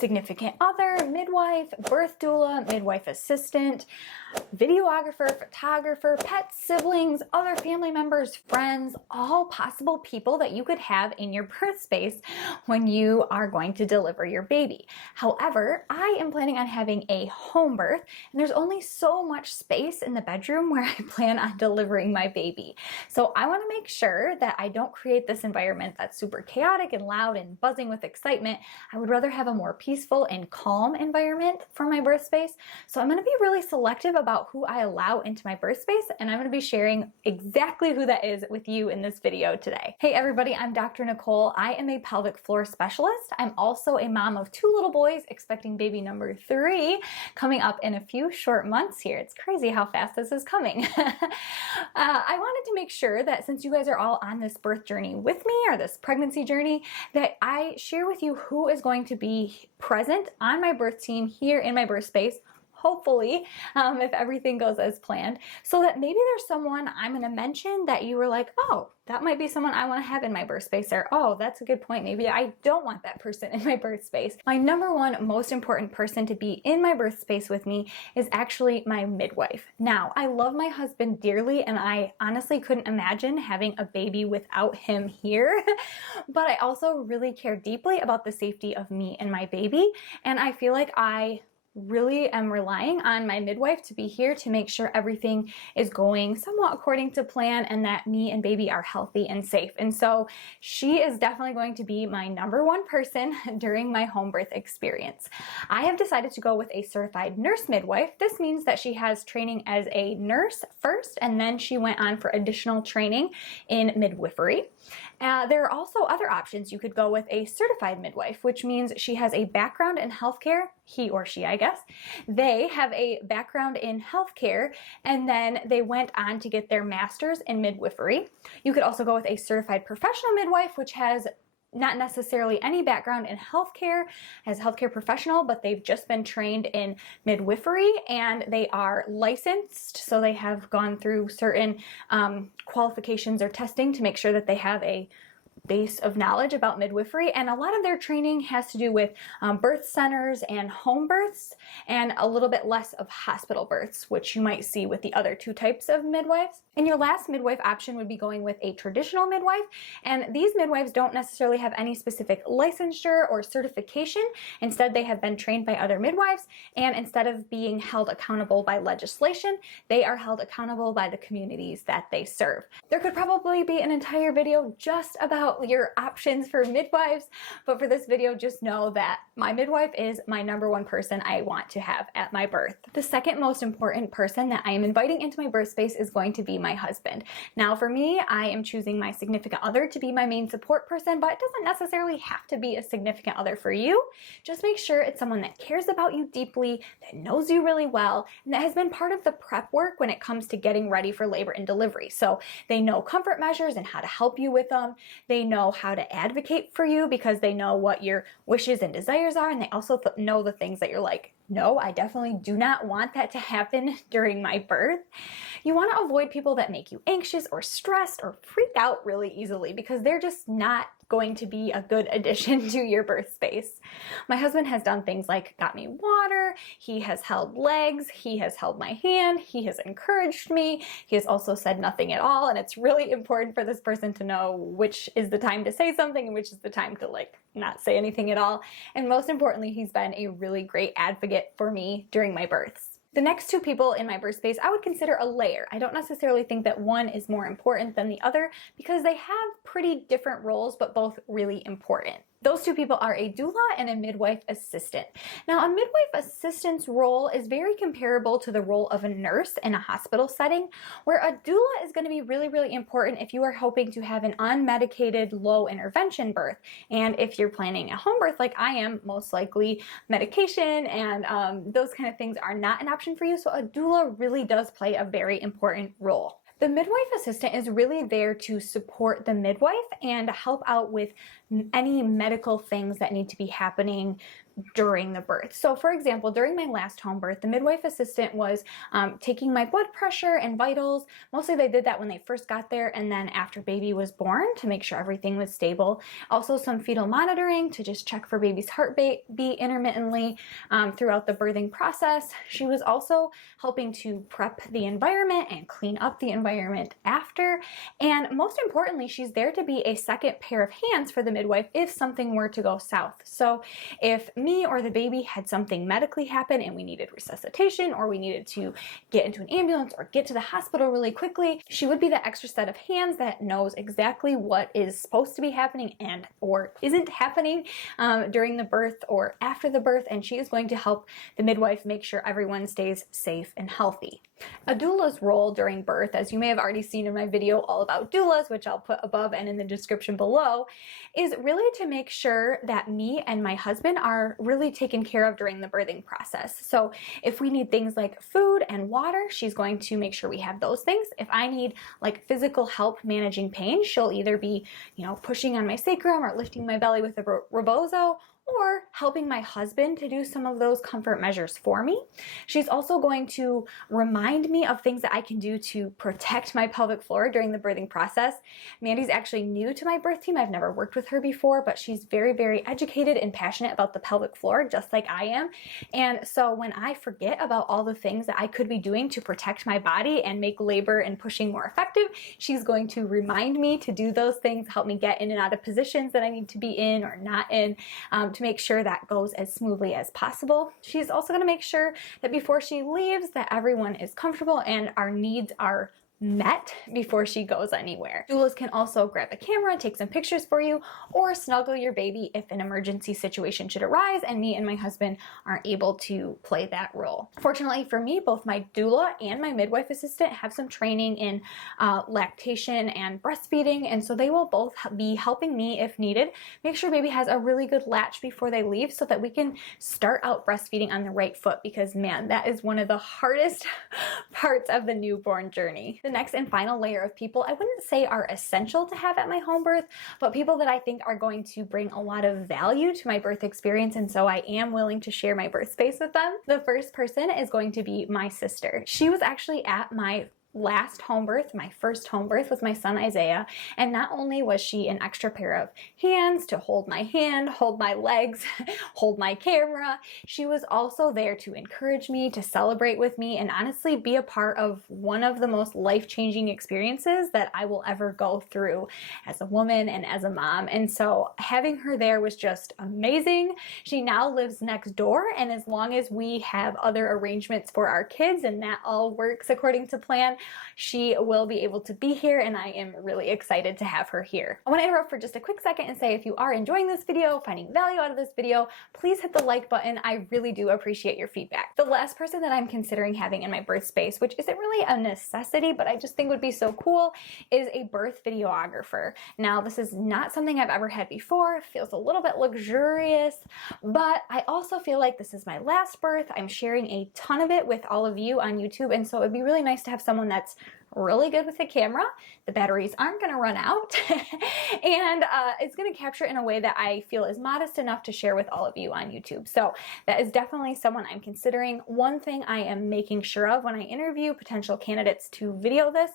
significant other, midwife, birth doula, midwife assistant, videographer, photographer, pets, siblings, other family members, friends, all possible people that you could have in your birth space when you are going to deliver your baby. However, I am planning on having a home birth, and there's only so much space in the bedroom where I plan on delivering my baby. So I want to make sure that I don't create this environment that's super chaotic and loud and buzzing with excitement. I would rather have a more peaceful and calm environment for my birth space. So I'm going to be really selective about who I allow into my birth space, and I'm going to be sharing exactly who that is with you in this video today. Hey everybody, I'm Dr. Nicole. I am a pelvic floor specialist. I'm also a mom of 2 little boys, expecting baby number 3 coming up in a few short months here. It's crazy how fast this is coming. I wanted to make sure that since you guys are all on this birth journey with me, or this pregnancy journey, that I share with you who is going to be present on my birth team here in my birth space, hopefully, if everything goes as planned, so that maybe there's someone I'm going to mention that you were like, oh, that might be someone I want to have in my birth space, or oh, that's a good point, maybe I don't want that person in my birth space. My number one most important person to be in my birth space with me is actually my midwife. Now, I love my husband dearly, and I honestly couldn't imagine having a baby without him here, but I also really care deeply about the safety of me and my baby, and I feel like I really am relying on my midwife to be here to make sure everything is going somewhat according to plan and that me and baby are healthy and safe. And so she is definitely going to be my number one person during my home birth experience. I have decided to go with a certified nurse midwife. This means that she has training as a nurse first, and then she went on for additional training in midwifery. There are also other options. You could go with a certified midwife, which means she has a background in healthcare. He or she, I guess. They have a background in healthcare, and then they went on to get their master's in midwifery. You could also go with a certified professional midwife, which has not necessarily any background in healthcare as a healthcare professional, but they've just been trained in midwifery and they are licensed. So they have gone through certain qualifications or testing to make sure that they have a base of knowledge about midwifery, and a lot of their training has to do with birth centers and home births, and a little bit less of hospital births, which you might see with the other 2 types of midwives. And your last midwife option would be going with a traditional midwife, and these midwives don't necessarily have any specific licensure or certification. Instead, they have been trained by other midwives, and instead of being held accountable by legislation, they are held accountable by the communities that they serve. There could probably be an entire video just about your options for midwives, but for this video, just know that my midwife is my number one person I want to have at my birth. The second most important person that I am inviting into my birth space is going to be my husband. Now, for me, I am choosing my significant other to be my main support person, but it doesn't necessarily have to be a significant other for you. Just make sure it's someone that cares about you deeply, that knows you really well, and that has been part of the prep work when it comes to getting ready for labor and delivery. So they know comfort measures and how to help you with them. They know how to advocate for you because they know what your wishes and desires are, and they also know the things that you're like, no, I definitely do not want that to happen during my birth. You want to avoid people that make you anxious or stressed or freak out really easily, because they're just not going to be a good addition to your birth space. My husband has done things like got me water, he has held legs, he has held my hand, he has encouraged me, he has also said nothing at all, and it's really important for this person to know which is the time to say something and which is the time to not say anything at all. And most importantly, he's been a really great advocate for me during my births. The next 2 people in my birth space I would consider a layer. I don't necessarily think that one is more important than the other because they have pretty different roles, but both really important. Those 2 people are a doula and a midwife assistant. Now, a midwife assistant's role is very comparable to the role of a nurse in a hospital setting, where a doula is going to be really, really important if you are hoping to have an unmedicated, low intervention birth. And if you're planning a home birth like I am, most likely medication and those kind of things are not an option for you. So a doula really does play a very important role. The midwife assistant is really there to support the midwife and help out with any medical things that need to be happening during the birth. So for example, during my last home birth, the midwife assistant was taking my blood pressure and vitals. Mostly they did that when they first got there, and then after baby was born to make sure everything was stable. Also some fetal monitoring to just check for baby's heartbeat intermittently throughout the birthing process. She was also helping to prep the environment and clean up the environment after. And most importantly, she's there to be a second pair of hands for the midwife if something were to go south. So if me or the baby had something medically happen and we needed resuscitation, or we needed to get into an ambulance or get to the hospital really quickly, she would be the extra set of hands that knows exactly what is supposed to be happening and or isn't happening during the birth or after the birth, and she is going to help the midwife make sure everyone stays safe and healthy. A doula's role during birth, as you may have already seen in my video all about doulas, which I'll put above and in the description below, is really to make sure that me and my husband are really taken care of during the birthing process. So if we need things like food and water, she's going to make sure we have those things. If I need like physical help managing pain, she'll either be, pushing on my sacrum or lifting my belly with a rebozo, or helping my husband to do some of those comfort measures for me. She's also going to remind me of things that I can do to protect my pelvic floor during the birthing process. Mandy's actually new to my birth team. I've never worked with her before, but she's very, very educated and passionate about the pelvic floor, just like I am. And so when I forget about all the things that I could be doing to protect my body and make labor and pushing more effective, she's going to remind me to do those things, help me get in and out of positions that I need to be in or not in, to make sure that goes as smoothly as possible. She's also going to make sure that before she leaves that everyone is comfortable and our needs are met before she goes anywhere. Doulas can also grab a camera, take some pictures for you, or snuggle your baby if an emergency situation should arise and me and my husband aren't able to play that role. Fortunately for me, both my doula and my midwife assistant have some training in lactation and breastfeeding, and so they will both be helping me if needed, make sure baby has a really good latch before they leave so that we can start out breastfeeding on the right foot, because man, that is one of the hardest parts of the newborn journey. The next and final layer of people I wouldn't say are essential to have at my home birth, but people that I think are going to bring a lot of value to my birth experience, and so I am willing to share my birth space with them. The first person is going to be my sister. She was actually at my last home birth, my first home birth with my son Isaiah, and not only was she an extra pair of hands to hold my hand, hold my legs, hold my camera, she was also there to encourage me, to celebrate with me, and honestly be a part of one of the most life-changing experiences that I will ever go through as a woman and as a mom. And so having her there was just amazing. She now lives next door, and as long as we have other arrangements for our kids and that all works according to plan, she will be able to be here, and I am really excited to have her here. I want to interrupt for just a quick second and say, if you are enjoying this video, finding value out of this video, please hit the like button. I really do appreciate your feedback. The last person that I'm considering having in my birth space, which isn't really a necessity, but I just think would be so cool, is a birth videographer. Now, this is not something I've ever had before. It feels a little bit luxurious, but I also feel like this is my last birth. I'm sharing a ton of it with all of you on YouTube, and so it'd be really nice to have someone that's really good with the camera. The batteries aren't going to run out and it's going to capture it in a way that I feel is modest enough to share with all of you on YouTube. So that is definitely someone I'm considering. One thing I am making sure of when I interview potential candidates to video this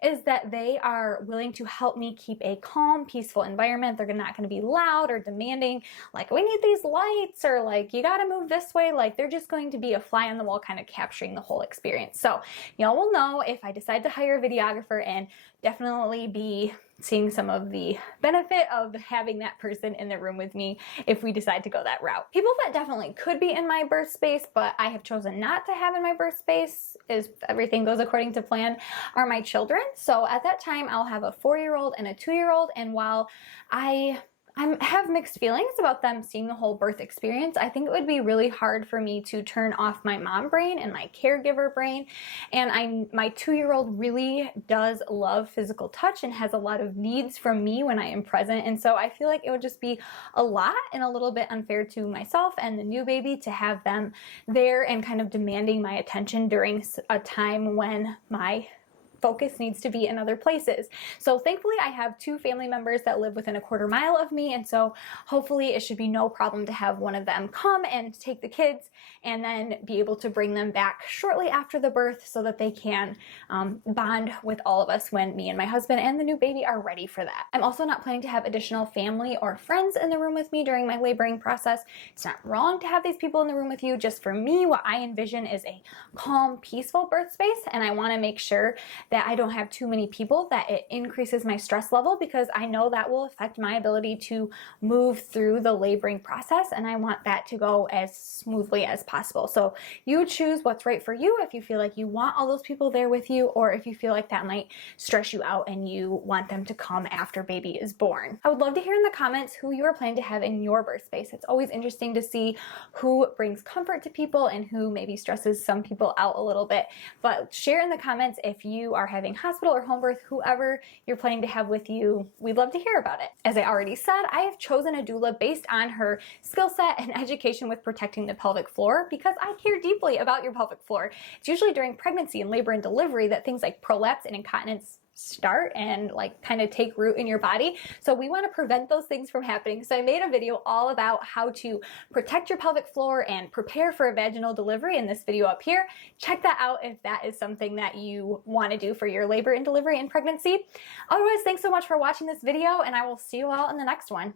is that they are willing to help me keep a calm, peaceful environment. They're not going to be loud or demanding, like, we need these lights, or like, you got to move this way. Like, they're just going to be a fly on the wall, kind of capturing the whole experience. So y'all will know if I decide to hire a videographer, and definitely be seeing some of the benefit of having that person in the room with me if we decide to go that route. People that definitely could be in my birth space, but I have chosen not to have in my birth space, is everything goes according to plan, are my children. So at that time, I'll have a 4-year-old and a 2-year-old, and while I have mixed feelings about them seeing the whole birth experience, I think it would be really hard for me to turn off my mom brain and my caregiver brain. And my 2-year-old really does love physical touch and has a lot of needs from me when I am present. And so I feel like it would just be a lot and a little bit unfair to myself and the new baby to have them there and kind of demanding my attention during a time when my focus needs to be in other places. So thankfully I have 2 family members that live within a quarter mile of me, and so hopefully it should be no problem to have one of them come and take the kids and then be able to bring them back shortly after the birth so that they can bond with all of us when me and my husband and the new baby are ready for that. I'm also not planning to have additional family or friends in the room with me during my laboring process. It's not wrong to have these people in the room with you. Just for me, what I envision is a calm, peaceful birth space, and I want to make sure that I don't have too many people, that it increases my stress level, because I know that will affect my ability to move through the laboring process, and I want that to go as smoothly as possible. So you choose what's right for you, if you feel like you want all those people there with you, or if you feel like that might stress you out and you want them to come after baby is born. I would love to hear in the comments who you are planning to have in your birth space. It's always interesting to see who brings comfort to people and who maybe stresses some people out a little bit. But share in the comments if you are having hospital or home birth, whoever you're planning to have with you. We'd love to hear about it. As I already said, I have chosen a doula based on her skill set and education with protecting the pelvic floor, because I care deeply about your pelvic floor. It's usually during pregnancy and labor and delivery that things like prolapse and incontinence start and like kind of take root in your body. So we want to prevent those things from happening. So I made a video all about how to protect your pelvic floor and prepare for a vaginal delivery in this video up here. Check that out if that is something that you want to do for your labor and delivery and pregnancy. Otherwise, thanks so much for watching this video, and I will see you all in the next one.